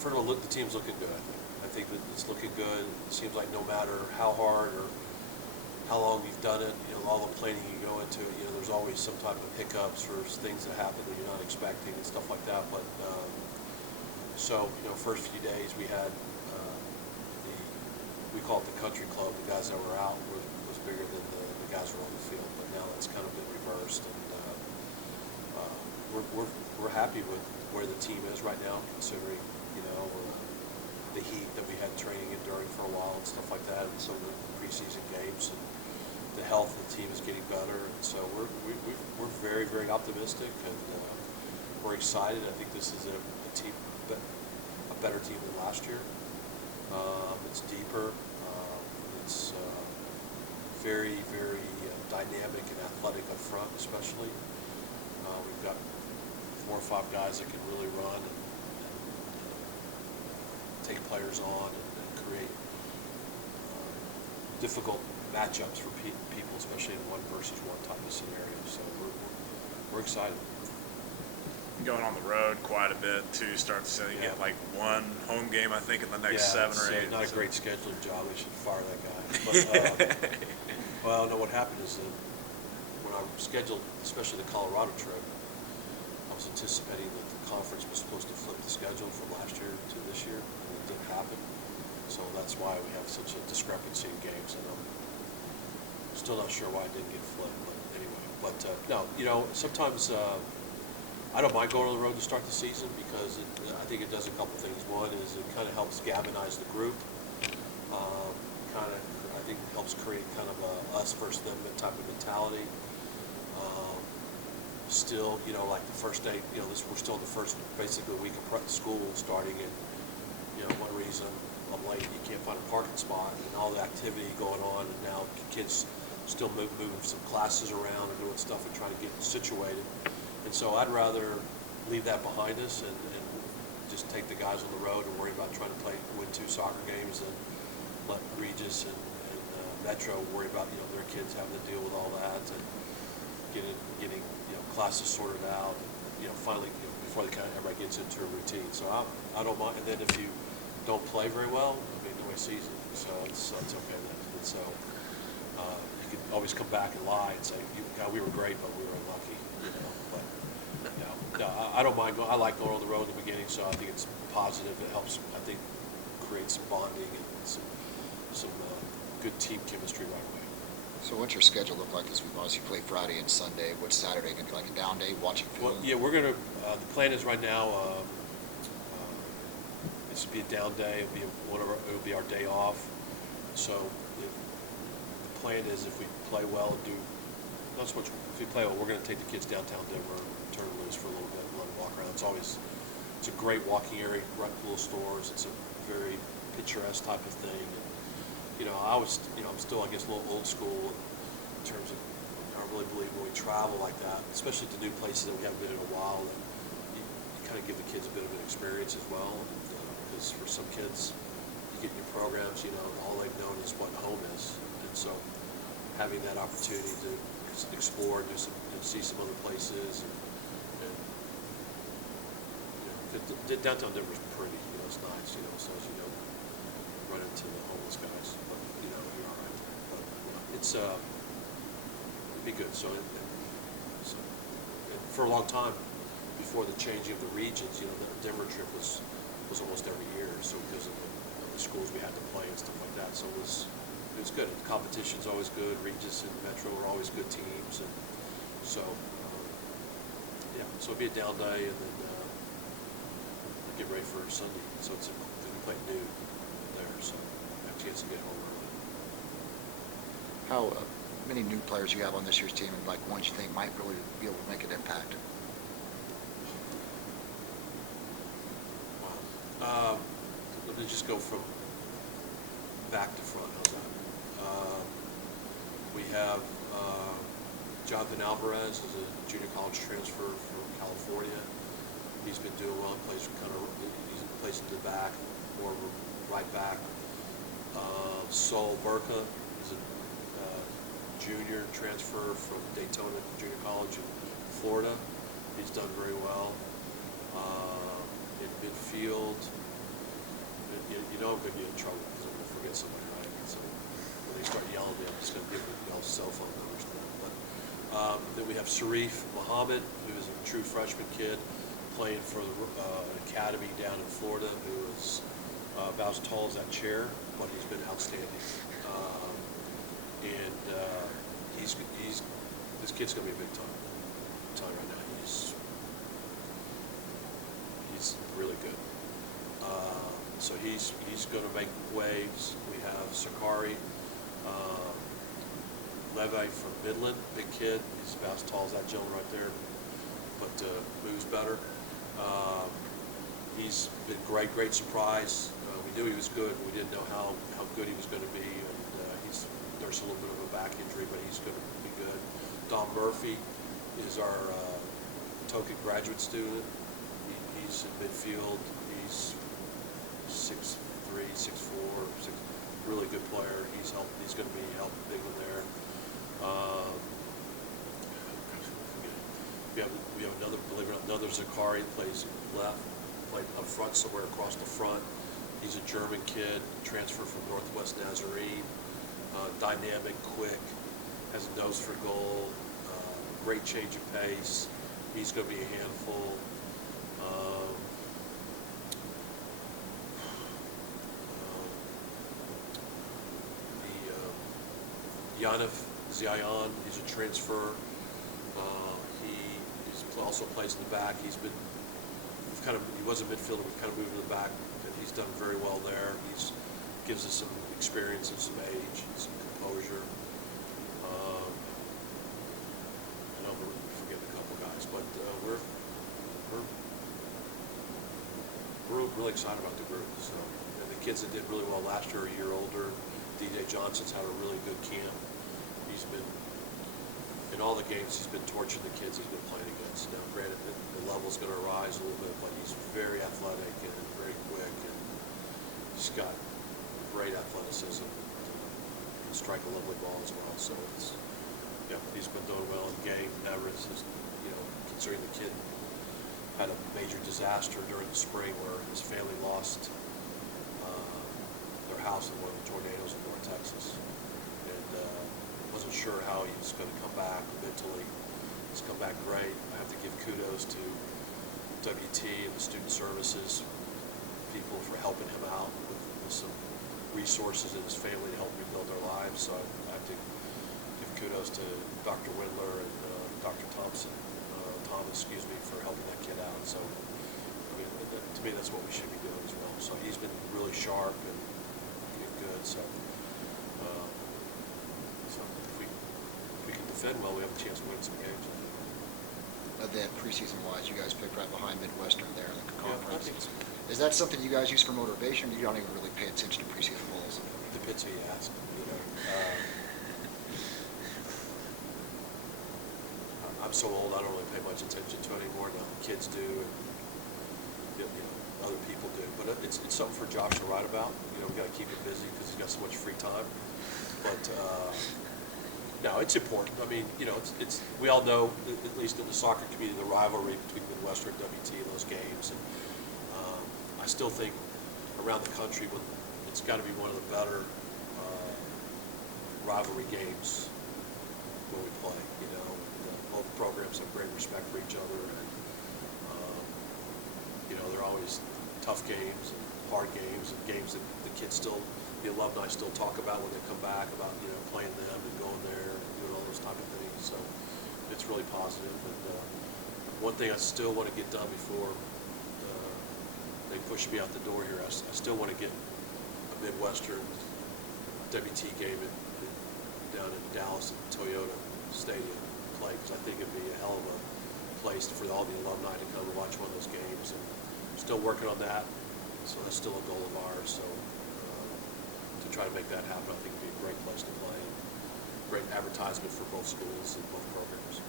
first of all, the team's looking good. I think that it's looking good. It seems like no matter how hard or how long you've done it, all the planning you go into it, there's always some type of hiccups or things that happen that you're not expecting and stuff like that. But so, first few days we had we call it the country club. The guys that were out was bigger than the guys who were on the field. But now that's kind of been reversed, and we're happy with where the team is right now, considering the heat that we had training during for a while and stuff like that, and some of the preseason games, and the health of the team is getting better, and so we're very, very optimistic, and we're excited. I think this is a team, a better team than last year. It's deeper. It's very, very dynamic and athletic up front, especially. We've got 4 or 5 guys that can really run and take players on and create difficult matchups for people, especially in 1 versus 1 type of scenario. So we're excited. Going on the road quite a bit too. Start to say you get like 1 home game, I think, in the next 7 or 8. Not a great scheduling job. We should fire that guy. But, well, no. What happened is that when I scheduled, especially the Colorado trip, I was anticipating that the conference was supposed to flip the schedule from last year to this year, and it didn't happen. So that's why we have such a discrepancy in games, and I'm still not sure why it didn't get flipped. But anyway, no, sometimes. I don't mind going on the road to start the season because I think it does a couple things. One is it kind of helps galvanize the group. I think it helps create kind of a us versus them type of mentality. Still, like the first day, we're still in the first basically week of school starting, and one reason I'm late, you can't find a parking spot, and all the activity going on, and now kids still moving some classes around and doing stuff and trying to get situated. And so I'd rather leave that behind us and just take the guys on the road and worry about trying to win 2 soccer games, and let Regis and Metro worry about their kids having to deal with all that and getting classes sorted out. And, finally before everybody gets into a routine. So I don't mind. And then if you don't play very well, no way season. So it's okay then. And so you can always come back and lie and say, God, we were great, but we were unlucky. But no, I don't mind going. I like going on the road in the beginning, so I think it's positive. It helps, I think, create some bonding and some good team chemistry right away. So what's your schedule look like as we obviously play Friday and Sunday? What's Saturday going to be like, a down day, watching film? Well, yeah, we're going to, the plan is right now, it's to be a down day. It'll be our day off. So the plan is if we play well and not so much, if we play well, we're going to take the kids downtown Denver and turn loose for a little bit and let them walk around. It's a great walking area, right, little stores. It's a very picturesque type of thing. And, I'm still, I guess, a little old school in terms of, I really believe when we travel like that, especially to new places that we haven't been in a while, that you kind of give the kids a bit of an experience as well. Because for some kids, you get in your programs, all they've known is what home is. And so having that opportunity to explore, see some other places, and downtown Denver's pretty, it's nice, so as you don't run into the homeless guys, but you're all right there. But it'd be good. So for a long time, before the changing of the regions, the Denver trip was almost every year. So because of the schools we had to play and stuff like that, so it was good. The competition's always good. Regis and Metro are always good teams, and so so it'll be a down day, and then get ready for Sunday. So it's we play noon there, so have a chance to get home early. How many new players you have on this year's team, and like ones you think might really be able to make an impact? Wow. Let me just go from back to front. How's that? We have Jonathan Alvarez is a junior college transfer from California. He's been doing well. He plays in the back, or right back. Sol Burka is a junior transfer from Daytona Junior College in Florida. He's done very well. In midfield, you know I'm going to be in trouble because I'm going to forget somebody, right? So when they start yelling at me, I'm just going to give them y'all's cell phone numbers to them. But then we have Sharif Muhammad, who is a true freshman kid playing for an academy down in Florida, who is about as tall as that chair, but he's been outstanding. This kid's going to be a big time. I'm telling you right now, he's really good. So he's going to make waves. We have Sakari Levi from Midland, big kid. He's about as tall as that gentleman right there, but moves better. He's been great surprise. We knew he was good. We didn't know how good he was going to be, and he's nursed a little bit of a back injury, but he's going to be good. Don Murphy is our token graduate student. He's in midfield. He's 6'3", 6'4", really good player. He's going to be helping big one there. We have another, believe it or not, another Zakari plays left, played up front somewhere across the front. He's a German kid, transferred from Northwest Nazarene. Dynamic, quick, has a nose for goal, great change of pace. He's going to be a handful. Yanif Zion, he's a transfer. He also plays in the back. He was a midfielder, we've kind of moved to the back, and he's done very well there. Gives us some experience and some age and some composure. I know we're forgetting a couple guys, but we're really excited about the group. So, and the kids that did really well last year are a year older. DJ Johnson's had a really good camp. He's been, in all the games, he's been torching the kids he's been playing against. Now, granted, the level's going to rise a little bit, but he's very athletic and very quick, and he's got great athleticism. Can strike a lovely ball as well. So he's been doing well. And Gang Everett is, considering the kid had a major disaster during the spring where his family lost their house in one of the tornadoes in North Texas, and wasn't sure how he was going to come back mentally. He's come back great. I have to give kudos to WT and the student services people for helping him out with some resources in his family to help rebuild their lives. So I have to give kudos to Dr. Windler and Dr. Thomas, for helping that kid out. So to me, that's what we should be doing as well. So he's been really sharp and good. So if we can defend well, we have a chance to win some games. Then preseason-wise, you guys picked right behind Midwestern there in the conference. Yeah, I think so. Is that something you guys use for motivation? You don't even really pay attention to preseason polls. Depends who you ask. I'm so old, I don't really pay much attention to it anymore. Now the kids do, and other people do. But it's something for Josh to write about. We got to keep him busy because he's got so much free time. But no, it's important. I mean, it's we all know, at least in the soccer community, the rivalry between Midwestern and WT in those games. And I still think around the country, it's got to be one of the better rivalry games when we play. Both programs have great respect for each other, and they're always tough games and hard games, and games that the alumni still talk about when they come back, about playing them and going there and doing all those type of things. So it's really positive. And one thing I still want to get done before they push me out the door here, I still want to get a Midwestern WT game down in Dallas at Toyota Stadium play, because I think it'd be a hell of a place for all the alumni to come and watch one of those games. And I'm still working on that, so that's still a goal of ours. So to try to make that happen, I think it'd be a great place to play, and great advertisement for both schools and both programs.